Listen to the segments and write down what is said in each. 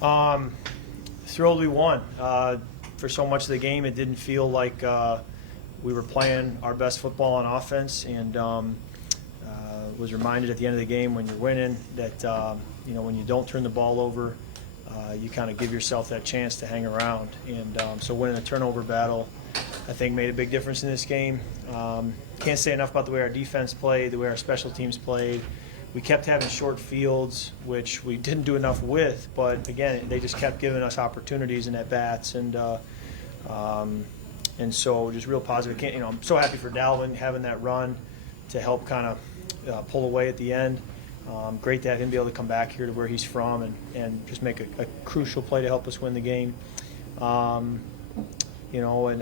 Thrilled we won. For so much of the game, it didn't feel like we were playing our best football on offense, and was reminded at the end of the game when you're winning that when you don't turn the ball over, you kind of give yourself that chance to hang around. And so winning a turnover battle, I think, made a big difference in this game. Can't say enough about the way our defense played, the way our special teams played. We kept having short fields, which we didn't do enough with, but again, they just kept giving us opportunities and at-bats, and so just real positive. I'm so happy for Dalvin having that run to help kind of pull away at the end. Great to have him be able to come back here to where he's from and just make a crucial play to help us win the game. And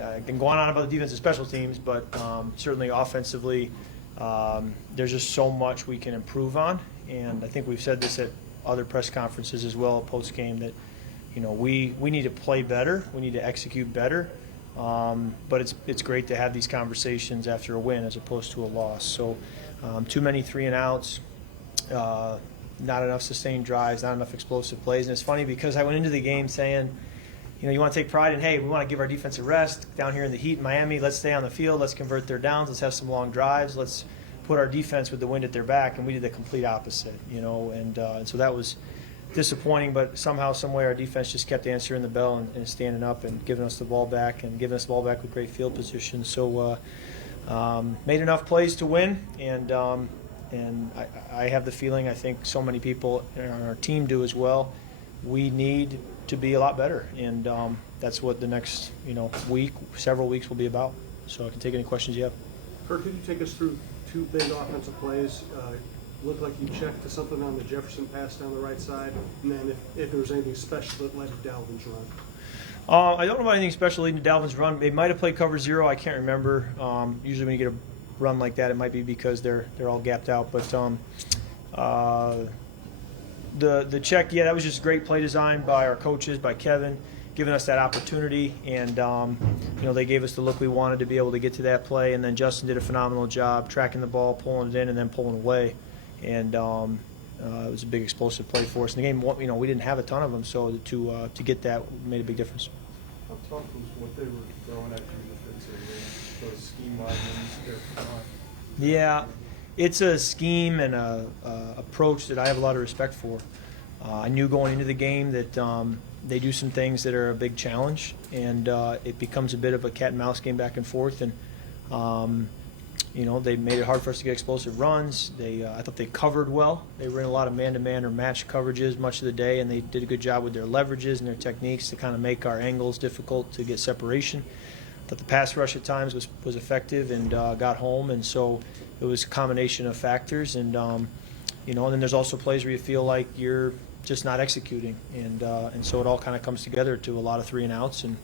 I can go on about the defense and special teams, but certainly offensively, there's just so much we can improve on, and I think we've said this at other press conferences as well, post game, that we need to play better, we need to execute better, but it's great to have these conversations after a win as opposed to a loss. So too many 3-and-outs, not enough sustained drives, not enough explosive plays, and it's funny because I went into the game saying, you want to take pride in, hey, we want to give our defense a rest down here in the heat in Miami. Let's stay on the field. Let's convert their downs. Let's have some long drives. Let's put our defense with the wind at their back. And we did the complete opposite, and so that was disappointing. But somehow, some way, our defense just kept answering the bell and standing up and giving us the ball back with great field position. So made enough plays to win, and I have the feeling, I think so many people on our team do as well, we need to be a lot better, and that's what the next several weeks will be about. So I can take any questions you have. Kirk, could you take us through two big offensive plays? Looked like you checked to something on the Jefferson pass down the right side, and then if there was anything special that led to Dalvin's run. I don't know about anything special leading to Dalvin's run. They might have played cover zero. I can't remember. Usually when you get a run like that, it might be because they're all gapped out. But the check, that was just great play design by our coaches, by Kevin, giving us that opportunity, and they gave us the look we wanted to be able to get to that play. And then Justin did a phenomenal job tracking the ball, pulling it in, and then pulling away. And it was a big explosive play for us in the game. We didn't have a ton of them, so to get that made a big difference. How tough was what they were throwing at you defensively? Those scheme-wise moves? Yeah, it's a scheme and a approach that I have a lot of respect for. I knew going into the game that they do some things that are a big challenge, and it becomes a bit of a cat and mouse game back and forth. And they made it hard for us to get explosive runs. I thought they covered well. They were in a lot of man-to-man or match coverages much of the day, and they did a good job with their leverages and their techniques to kind of make our angles difficult to get separation. I thought the pass rush at times was effective and got home, and so it was a combination of factors. And and then there's also plays where you feel like you're just not executing, and so it all kind of comes together to a lot of 3-and-outs and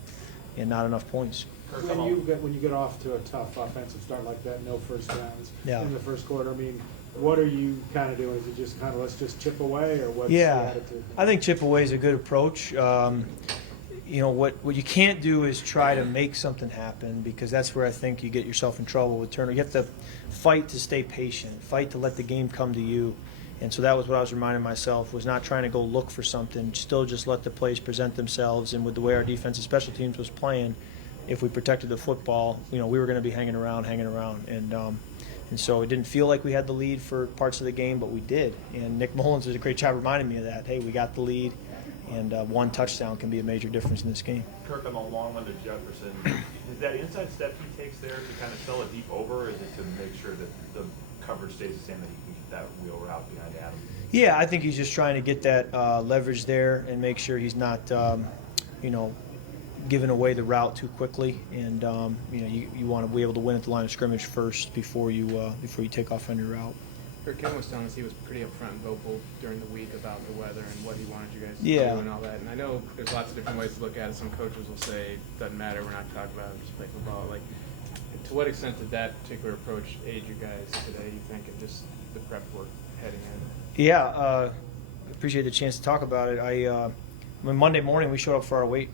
not enough points. When you get off to a tough offensive start like that, no first downs in the first quarter, what are you kind of doing? Is it just kind of let's just chip away, or what's the attitude? I think chip away is a good approach. What you can't do is try to make something happen, because that's where I think you get yourself in trouble with Turner. You have to fight to stay patient, fight to let the game come to you. And so that was what I was reminding myself, was not trying to go look for something, still just let the plays present themselves. And with the way our defense and special teams was playing, if we protected the football, we were going to be hanging around. And so it didn't feel like we had the lead for parts of the game, but we did. And Nick Mullins did a great job reminding me of that. Hey, we got the lead, and one touchdown can be a major difference in this game. Kirk, I'm along with Jefferson. Is that inside step he takes there to kind of fill it deep over, or is it to make sure that the coverage stays the same, that he can get that wheel route behind Adam? Yeah, I think he's just trying to get that leverage there and make sure he's not, giving away the route too quickly. And you want to be able to win at the line of scrimmage first before you take off on your route. Ken was telling us he was pretty upfront and vocal during the week about the weather and what he wanted you guys to do and all that. And I know there's lots of different ways to look at it. Some coaches will say, doesn't matter, we're not talking about it, just play football. To what extent did that particular approach aid you guys today, you think, and just the prep work heading in? Yeah, appreciate the chance to talk about it. Monday morning we showed up for our weight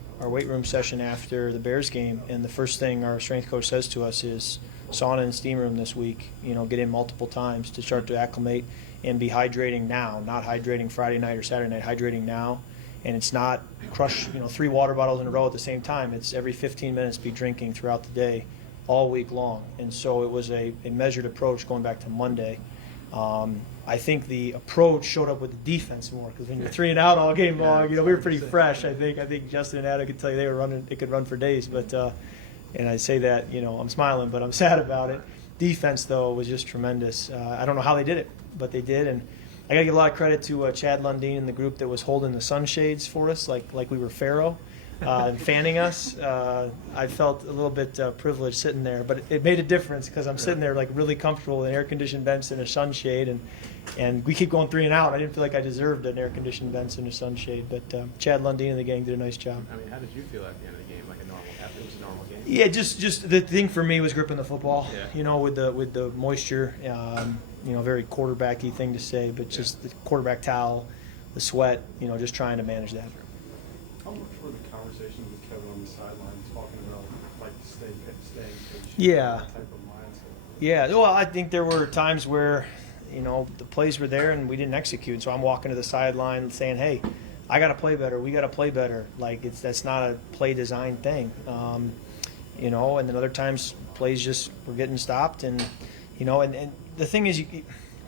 room session after the Bears game, and the first thing our strength coach says to us is, sauna and steam room this week, get in multiple times to start to acclimate and be hydrating now, not hydrating Friday night or Saturday night, hydrating now. And it's not crush 3 water bottles in a row at the same time. It's every 15 minutes be drinking throughout the day, all week long. And so it was a measured approach going back to Monday. I think the approach showed up with the defense more, because when you're 3 and out all game long, we were pretty fresh. I think Justin and Adam could tell you they could run for days. But and I say that I'm smiling, but I'm sad about it. Defense though was just tremendous. I don't know how they did it, but they did. And I got to give a lot of credit to Chad Lundeen and the group that was holding the sunshades for us, like we were Pharaoh, and fanning us. I felt a little bit privileged sitting there, but it made a difference, because I'm sitting there like really comfortable with an air-conditioned bench and a sunshade, and we keep going 3 and out. I didn't feel like I deserved an air-conditioned bench and a sunshade, but Chad Lundeen and the gang did a nice job. I mean, how did you feel at the end of the game? Like it was a normal game? Yeah, just the thing for me was gripping the football. Yeah. With the moisture. Very quarterbacky thing to say, but just the quarterback towel, the sweat. Just trying to manage that. How much were the conversations with Kevin on the sideline talking about like staying patient? Yeah. That type of mindset. Yeah, well, I think there were times where, the plays were there and we didn't execute. So I'm walking to the sideline saying, "Hey, I got to play better. We got to play better." Like that's not a play design thing, And then other times plays just were getting stopped, and the thing is,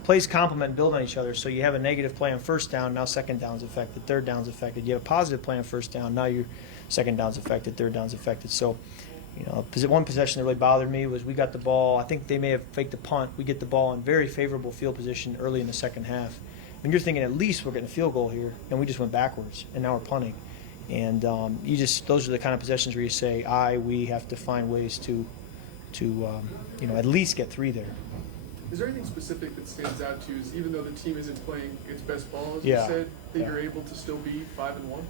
plays complement and build on each other. So you have a negative play on first down, now second down's affected, third down's affected. You have a positive play on first down, now your second down's affected, third down's affected. So, one possession that really bothered me was we got the ball. I think they may have faked the punt. We get the ball in very favorable field position early in the second half. And you're thinking, at least we're getting a field goal here, and we just went backwards, and now we're punting. And those are the kind of possessions where you say, we have to find ways to at least get 3 there. Is there anything specific that stands out to you, is even though the team isn't playing its best ball, as Yeah. you said, that Yeah. you're able to still be 5-1?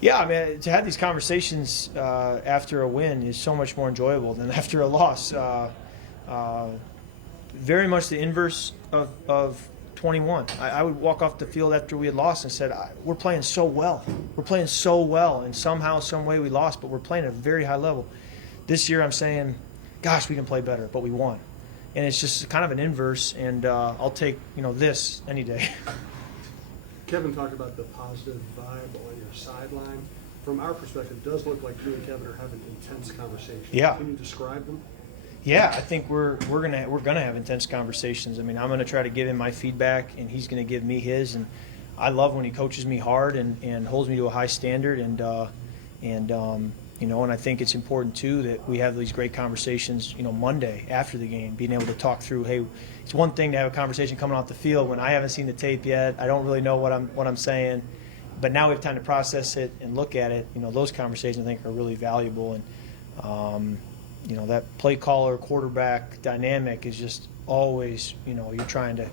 Yeah, I mean, to have these conversations after a win is so much more enjoyable than after a loss. Very much the inverse of 21. I would walk off the field after we had lost and said, we're playing so well. We're playing so well, and somehow, some way we lost, but we're playing at a very high level. This year I'm saying, gosh, we can play better, but we won. And it's just kind of an inverse, and I'll take this any day. Kevin talked about the positive vibe on your sideline. From our perspective, it does look like you and Kevin are having intense conversations. Yeah. Can you describe them? Yeah, I think we're gonna have intense conversations. I mean, I'm gonna try to give him my feedback, and he's gonna give me his. And I love when he coaches me hard and holds me to a high standard. And I think it's important too that we have these great conversations. Monday after the game, being able to talk through. Hey, it's one thing to have a conversation coming off the field when I haven't seen the tape yet. I don't really know what I'm saying, but now we have time to process it and look at it. Those conversations I think are really valuable. And that play caller quarterback dynamic is just always, you're trying to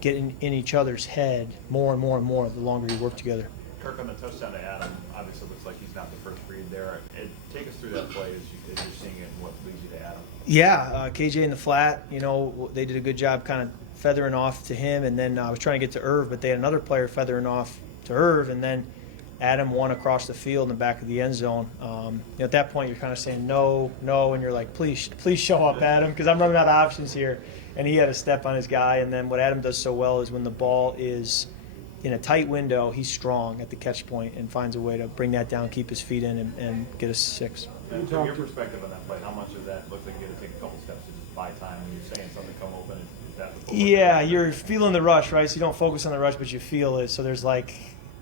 get in each other's head more and more and more the longer you work together. Kirk, on the touchdown to Adam, obviously looks like he's not the first read there. Take us through that play as you're seeing it and what leads you to Adam. Yeah, KJ in the flat, they did a good job kind of feathering off to him, and then I was trying to get to Irv, but they had another player feathering off to Irv, and then Adam won across the field in the back of the end zone. At that point, you're kind of saying no, and you're like, please show up, Adam, because I'm running out of options here. And he had a step on his guy, and then what Adam does so well is when the ball is in a tight window, he's strong at the catch point and finds a way to bring that down, keep his feet in, and get us 6. And from your perspective on that play, how much of that looks like you got to take a couple steps to just buy time when you're saying something come open? Is that the footwork? Yeah, you're feeling the rush, right? So you don't focus on the rush, but you feel it. So there's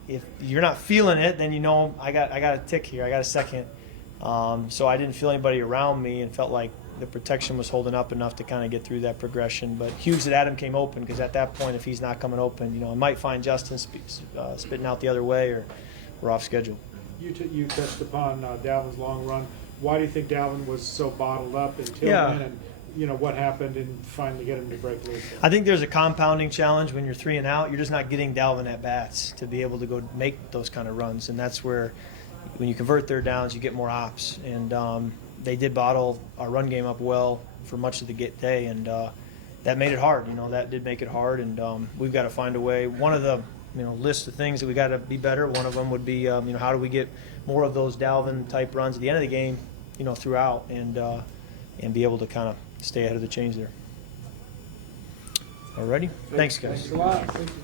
if you're not feeling it, then I got a tick here. I got a second. So I didn't feel anybody around me and felt like the protection was holding up enough to kind of get through that progression. But huge that Adam came open, because at that point, if he's not coming open, I might find Justin spitting out the other way, or we're off schedule. You touched upon Dalvin's long run. Why do you think Dalvin was so bottled up until then? And what happened and finally get him to break loose? I think there's a compounding challenge when you're 3 and out. You're just not getting Dalvin at bats to be able to go make those kind of runs, and that's where when you convert third downs, you get more ops. And they did bottle our run game up well for much of the day, and that made it hard. That did make it hard, and we've got to find a way. One of the list of things that we got to be better. One of them would be how do we get more of those Dalvin type runs at the end of the game, throughout, and be able to kind of stay ahead of the change there. All righty, thanks guys. Thanks a lot. Thank you.